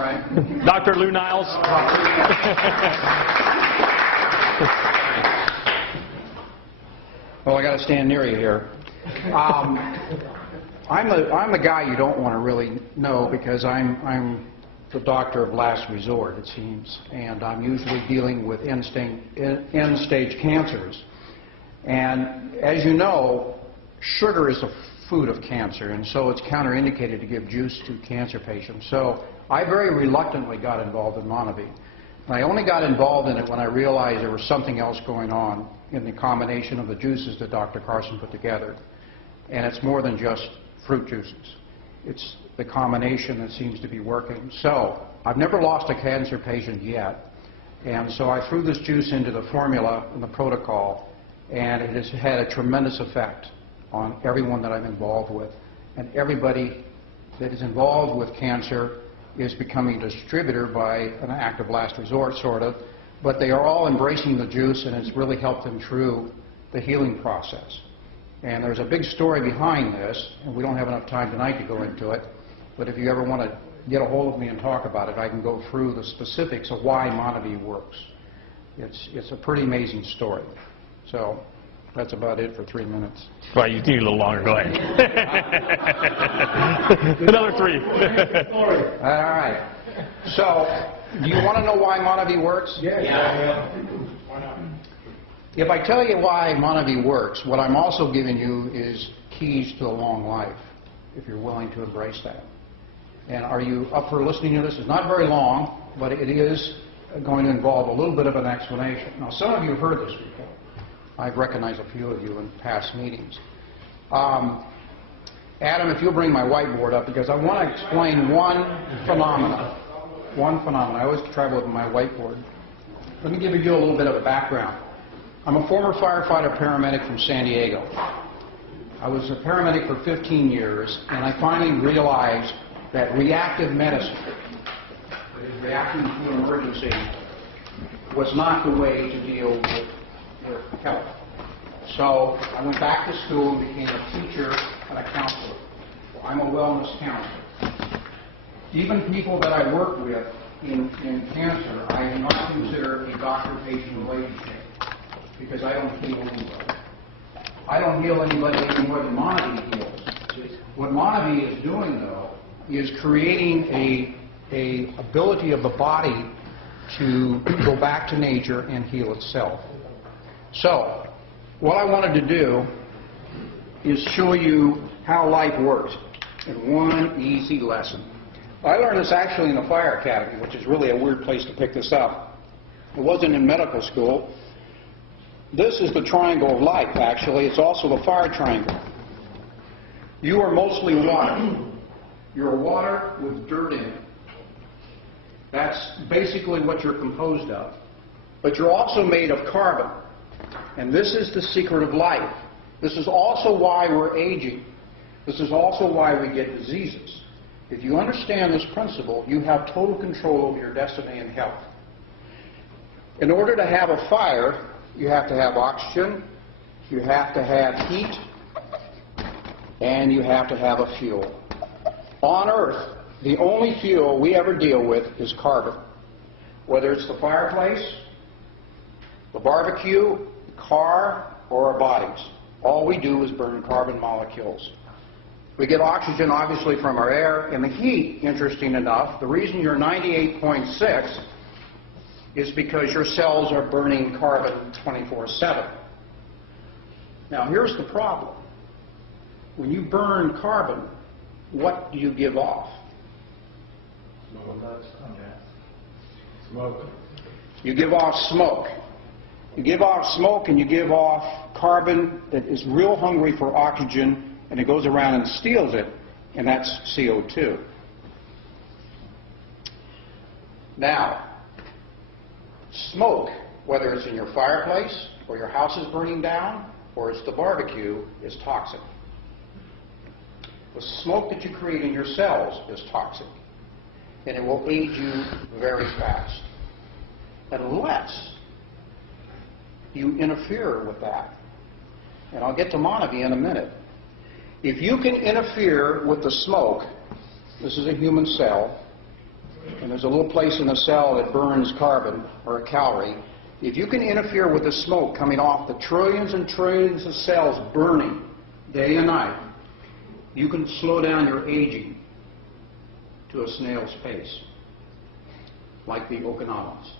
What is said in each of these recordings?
right. Dr. Lou Niles. Well, I got to stand near you here. I'm the guy you don't want to really know because I'm the doctor of last resort, it seems, and I'm usually dealing with end-stage cancers. And as you know, sugar is a food of cancer, and so it's counterindicated to give juice to cancer patients. So I very reluctantly got involved in Mona-Vie. And I only got involved in it when I realized there was something else going on in the combination of the juices that Dr. Carson put together. And it's more than just fruit juices. It's the combination that seems to be working. So I've never lost a cancer patient yet. And so I threw this juice into the formula and the protocol, and it has had a tremendous effect on everyone that I'm involved with. And everybody that is involved with cancer is becoming a distributor by an act of last resort, sort of. But they are all embracing the juice, and it's really helped them through the healing process. And there's a big story behind this, and we don't have enough time tonight to go into it. But if you ever want to get a hold of me and talk about it, I can go through the specifics of why Mona-Vie works. It's a pretty amazing story. So that's about it for 3 minutes. Well, you need a little longer. Go ahead. Another 3. All right. So, do you want to know why Mona-Vie works? Yeah. Why not? If I tell you why Mona-Vie works, what I'm also giving you is keys to a long life, if you're willing to embrace that. And are you up for listening to this? It's not very long, but it is going to involve a little bit of an explanation. Now, some of you have heard this before. I've recognized a few of you in past meetings. Adam, if you'll bring my whiteboard up, because I want to explain one phenomenon. I always travel with my whiteboard. Let me give you a little bit of a background. I'm a former firefighter paramedic from San Diego. I was a paramedic for 15 years, and I finally realized that reactive medicine, that is reacting to an emergency, was not the way to deal with health. So I went back to school and became a teacher and a counselor. So I'm a wellness counselor. Even people that I work with in cancer, I do not consider a doctor-patient relationship because I don't heal anybody. I don't heal anybody any more than Mona-Vie heals. What Mona-Vie is doing, though, is creating a ability of the body to go back to nature and heal itself. So, what I wanted to do is show you how life works in one easy lesson. I learned this actually in the fire academy, which is really a weird place to pick this up. It wasn't in medical school. This is the triangle of life, actually. It's also the fire triangle. You are mostly water. You're water with dirt in it. That's basically what you're composed of. But you're also made of carbon. And this is the secret of life. This is also why we're aging. This is also why we get diseases. If you understand this principle, you have total control over your destiny and health. In order to have a fire, you have to have oxygen, you have to have heat, and you have to have a fuel. On Earth, the only fuel we ever deal with is carbon. Whether it's the fireplace, the barbecue, the car, or our bodies. All we do is burn carbon molecules. We get oxygen, obviously, from our air, and the heat, interesting enough, the reason you're 98.6 is because your cells are burning carbon 24/7. Now, here's the problem. When you burn carbon, what do you give off? Smoke. You give off smoke. You give off smoke and you give off carbon that is real hungry for oxygen, and it goes around and steals it, and that's CO2. Now, smoke, whether it's in your fireplace or your house is burning down or it's the barbecue, is toxic. The smoke that you create in your cells is toxic, and it will age you very fast unless you interfere with that. And I'll get to Mona-Vie in a minute. If you can interfere with the smoke, this is a human cell, and there's a little place in the cell that burns carbon or a calorie, if you can interfere with the smoke coming off the trillions and trillions of cells burning day and night, you can slow down your aging to a snail's pace, like the Okinawans.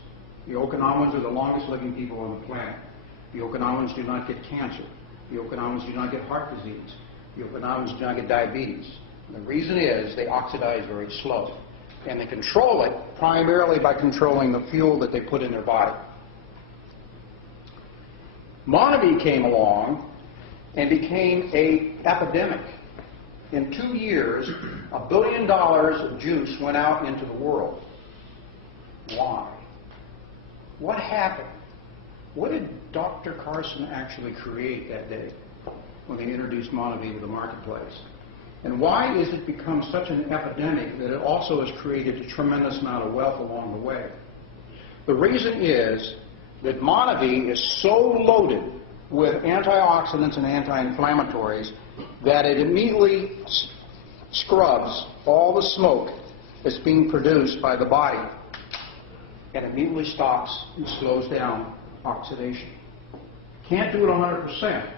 The Okinawans are the longest living people on the planet. The Okinawans do not get cancer. The Okinawans do not get heart disease. The Okinawans do not get diabetes. And the reason is they oxidize very slow. And they control it primarily by controlling the fuel that they put in their body. Mona-Vie came along and became an epidemic. In 2 years, $1 billion of juice went out into the world. Why? What happened? What did Dr. Carson actually create that day when they introduced Mona-Vie to the marketplace? And why has it become such an epidemic that it also has created a tremendous amount of wealth along the way? The reason is that Mona-Vie is so loaded with antioxidants and anti-inflammatories that it immediately scrubs all the smoke that's being produced by the body and immediately stops and slows down oxidation. Can't do it 100%,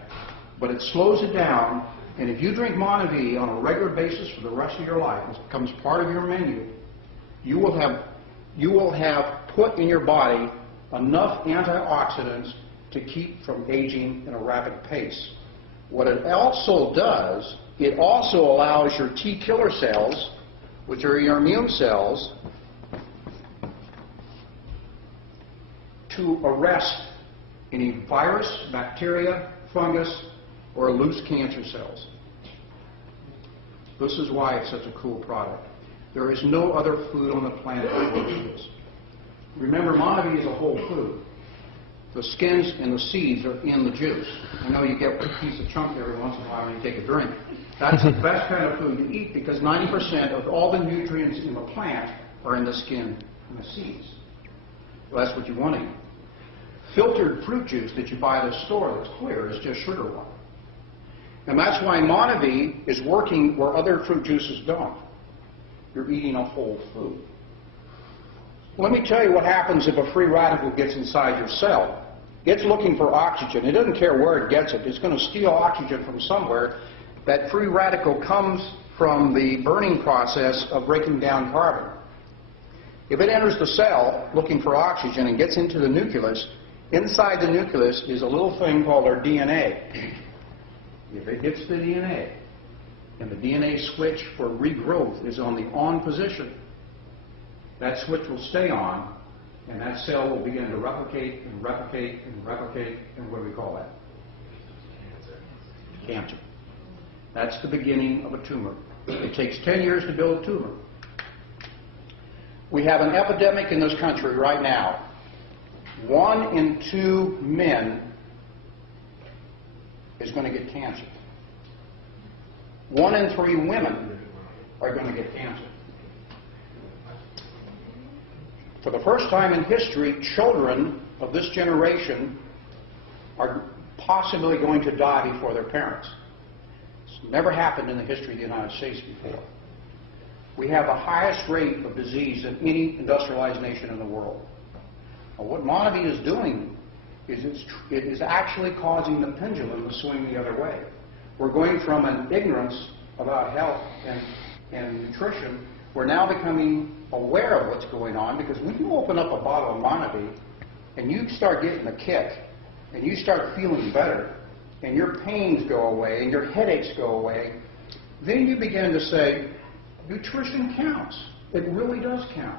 but it slows it down, and if you drink Mona-Vie on a regular basis for the rest of your life, it becomes part of your menu, you will have put in your body enough antioxidants to keep from aging in a rapid pace. What it also does, it also allows your T killer cells, which are your immune cells, to arrest any virus, bacteria, fungus, or loose cancer cells. This is why it's such a cool product. There is no other food on the planet that works this. Remember, Mona-Vie is a whole food. The skins and the seeds are in the juice. I know you get a piece of chunk every once in a while when you take a drink. That's the best kind of food to eat because 90% of all the nutrients in the plant are in the skin and the seeds. Well, that's what you want to eat. Filtered fruit juice that you buy at the store that's clear is just sugar water. And that's why Mona-Vie is working where other fruit juices don't. You're eating a whole food. Let me tell you what happens if a free radical gets inside your cell. It's looking for oxygen. It doesn't care where it gets it. It's going to steal oxygen from somewhere. That free radical comes from the burning process of breaking down carbon. If it enters the cell looking for oxygen and gets into the nucleus, inside the nucleus is a little thing called our DNA. If it hits the DNA, and the DNA switch for regrowth is on the on position, that switch will stay on, and that cell will begin to replicate and replicate and replicate, and what do we call that? Cancer. That's the beginning of a tumor. It takes 10 years to build a tumor. We have an epidemic in this country right now. 1 in 2 men is going to get cancer. 1 in 3 women are going to get cancer. For the first time in history, children of this generation are possibly going to die before their parents. It's never happened in the history of the United States before. We have the highest rate of disease in any industrialized nation in the world. Well, what Mona-Vie is doing is it is actually causing the pendulum to swing the other way. We're going from an ignorance about health and nutrition. We're now becoming aware of what's going on, because when you open up a bottle of Mona-Vie and you start getting a kick and you start feeling better and your pains go away and your headaches go away, then you begin to say, nutrition counts. It really does count.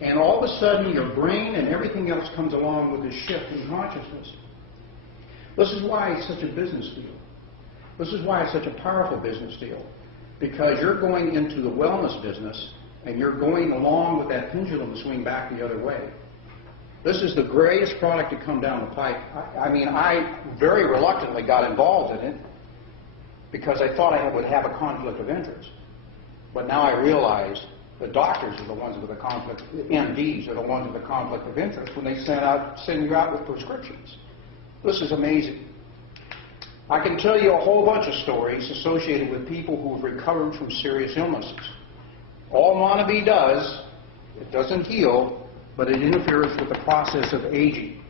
And all of a sudden your brain and everything else comes along with this shift in consciousness. This is why it's such a business deal. This is why it's such a powerful business deal. Because you're going into the wellness business and you're going along with that pendulum to swing back the other way. This is the greatest product to come down the pipe. I very reluctantly got involved in it because I thought I would have a conflict of interest. But now I realize the doctors are the ones with the conflict, the MDs are the ones with the conflict of interest when they send you out with prescriptions. This is amazing. I can tell you a whole bunch of stories associated with people who have recovered from serious illnesses. All Mona-Vie does It doesn't heal, but it interferes with the process of aging.